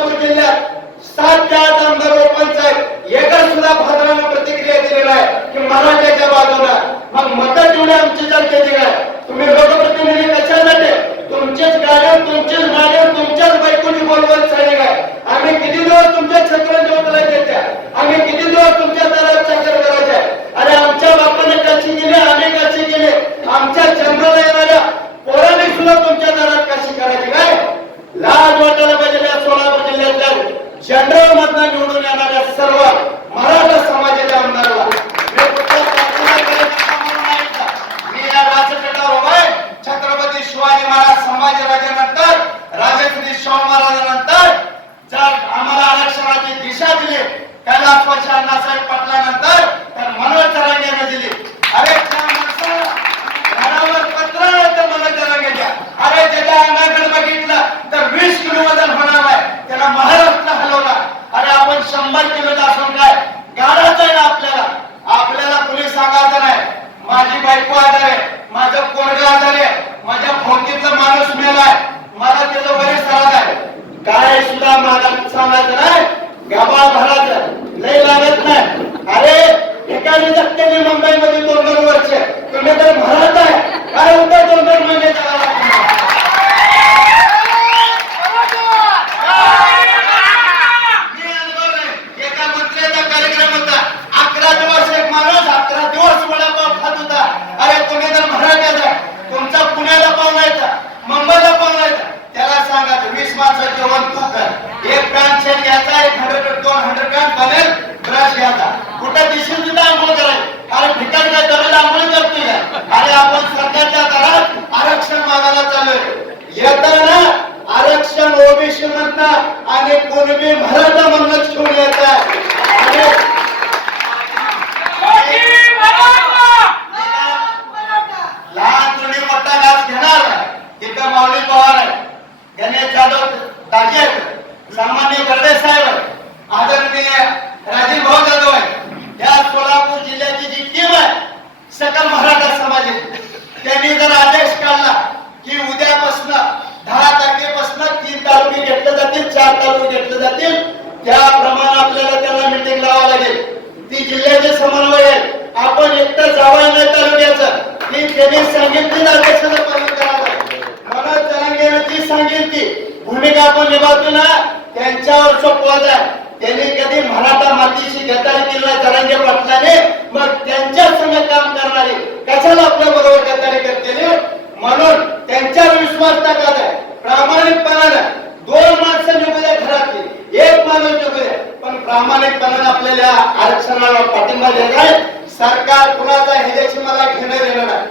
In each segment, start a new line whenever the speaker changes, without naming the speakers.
सोलापूर जिल्ह्यात सात ते आठ आमदार व पंचायत एकच सुद्धा फादरानं प्रतिक्रिया दिलेला आहे की मराठ्याच्या बाजूला मग मतं जेवढे आमची जनतेची काय तुम्ही लोकप्रतिनिधी कशासाठी कैलासवासी अण्णासाहेब पाटलानंतर तर दिली. अरे घरावर पत्र तर मनोज जरांगे द्या. अरे त्याच्या अंगाकडे बघितलं तर वीस किलो वजन होणार आहे. त्याला महाराष्ट्र हलवला. अरे आपण शंभर असून काय? गाडाच आहे ना आपल्याला. आपल्याला कुणी सांगायचं नाही. माझी बायको आजार आहे. माझं पोरग आजार आहे. माझ्या भोवतीतला माणूस मेलाय मला त्याचं बरेच सराग आहे. काय सुद्धा मला सांगायचं नाही. गबा भरायचं. लय लागत नाही. अरे एकाने जगतेने मुंबईमध्ये दोन दोन वर्ष. तुम्ही तर बनेल ब्रश घ्यायचा कुठं दिसून तिथं आंघोळ करायची अरे ठिकाण काय दररोज आंघोळ करतोय का अरे आपण सरकारच्या दरात आरक्षण मागायला चालूय येताना आरक्षण ओबीसी म्हणतात आणि कुणबी मराठा म्हणून घेऊन येतात. आणि लहान तुम्ही मोठा घास घेणार तिथं माऊली पवार आहे गणेश जाधव आहेत. सामान्य गरडे साहेब आदरणीय राजीव भाऊ जाधव आहे. या सोलापूर जिल्ह्याची जी टीम आहे सकल मराठा समाजाची त्यांनी जर आदेश काढला की उद्यापासून दहा तारखेपासून तीन तालुके घेतले जातील चार तालुके घेतले जातील त्याप्रमाणे आपल्याला त्यांना मिटिंग लावा लागेल. ती जिल्ह्याचे समन्वय आहे. आपण एकटं जावं नाही तालुक्याचं. ती त्यांनी सांगितली आदेशाचं पालन करावं मनोज जरांगेने जी सांगितली भूमिका आपण निभावतो ना त्यांच्यावर सोपवत आहे. त्यांनी कधी मराठा मातीशी गद्दारी केला जरांगे पाटलाने मग त्यांच्या संग काम करणारे कशाला आपल्या बरोबर गद्दारी करतील म्हणून त्यांच्यावर विश्वास टाकायचा आहे. प्रामाणिकपणाने दोन माणसं निघू द्या घरातली. एक माणूस निघू द्या पण प्रामाणिकपणाने आपल्याला आरक्षणाला पाठिंबा द्यायचा सरकार कुणाचा ह्याच्याशी मला घेणं देणार नाही.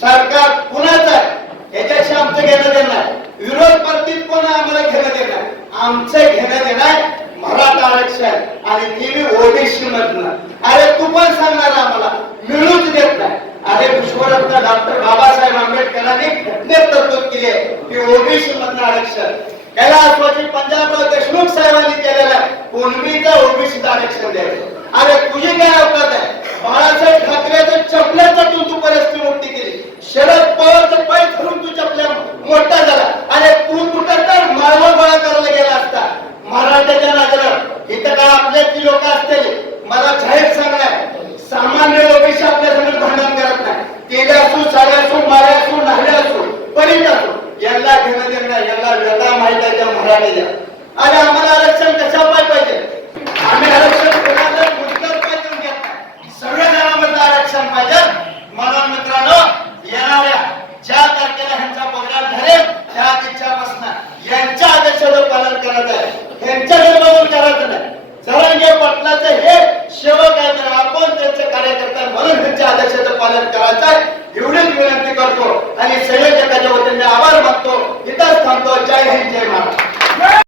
सरकार कुणाचं आहे याच्याशी आमचं घेणं देणार विरोध प्रतीत कोण आम्हाला घेणं देणार आमचं घेणं देणार मराठा आरक्षण आणि ती बी ओबीसी अरे तू पण सांगणार आम्हाला मिळूच देत नाही. अरे विश्वरत्न डॉक्टर बाबासाहेब आंबेडकरांनी घटनेत तरतूद केली आहे की ओबीसी मधन आरक्षण. कैलासवासी पंजाबराव देशमुख साहेबांनी केलेलं कोणबीचं ओबीसीचं आरक्षण द्यायचं? यांना घेणं देणं यांना व्यथा माहीत आहे त्या मराठीच्या आणि आम्हाला आरक्षण कशा पाहिजे